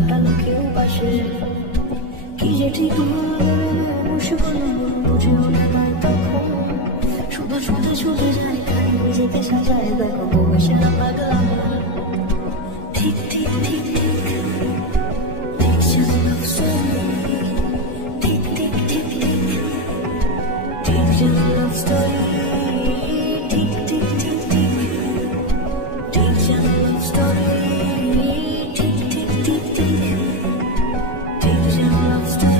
ভালোটা কেউ পাশে কি যে ঠিক বসে বললাম বুঝেও না পায় তখন শুধু ছুটে ছুটে যায় খালি নিজেকে সাজায় দেখো বসে না পাগল আমার ঠিক ঠিক ঠিক ঠিক ঠিক যেন love story ঠিক ঠিক ঠিক ঠিক ঠিক যেন love story ঠিক ঠিক ঠিক ঠিক ঠিক যেন love story ঠিক ঠিক ঠিক ঠিক ঠিক যেন love story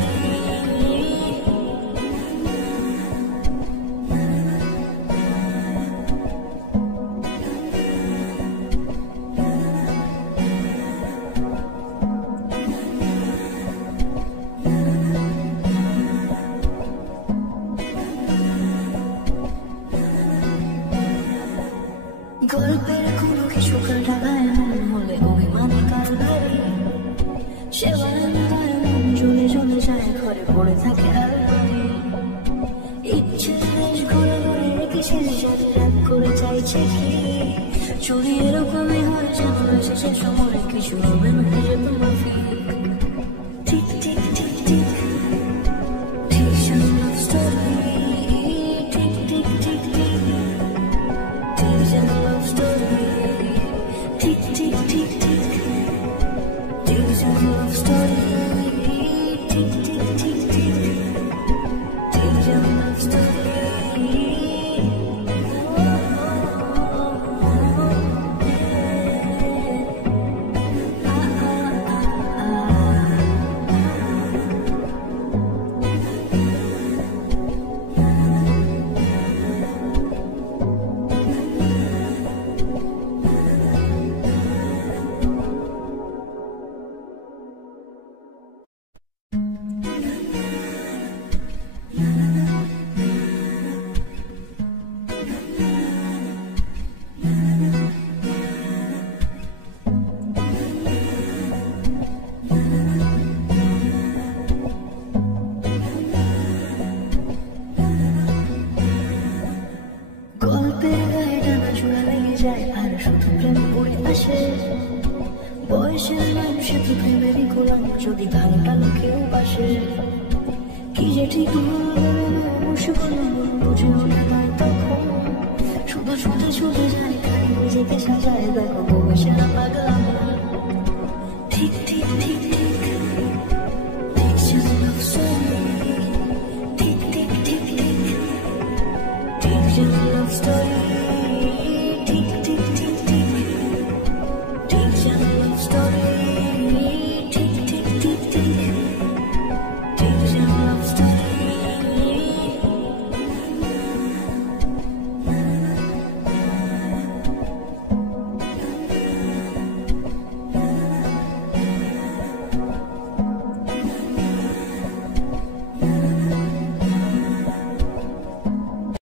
গল্পের কোনো কিছু কাটায় মন হলে অভিমানে কাল ধরে সেবায় মন চলে চলে যায় ঘরে পড়ে থাকে আলমারি ইচ্ছে দেশ ঘুরে ঘুরে রেখে শেষে সাথে রাত করে চাইছে কি চুরি এরকমই হয় যেন শেষের সময় কিছু হবে না যে তোমার ঠিক ঠিক ঠিক ঠিক ঠিক যেন love story ঠিক ঠিক ঠিক ঠিক ঠিক যেন love story ঠিক ঠিক ঠিক ঠিক ঠিক যেন love story ঠিক ঠিক ঠিক ঠিক ঠিক যেন love story গল্পের গায়ে টানা জোড়া লেগে যায় আর শুধু প্রেম বই আসে বয়সের মানুষে তো প্রেমেরই গোলাম যদি ভালোটা কেউ বাসে কি যে ঠিক বসে বললাম বুঝেও না পায় তখন শুধু ছুটে ছুটে যায় খালি নিজেকে সাজায় দেখো বসে না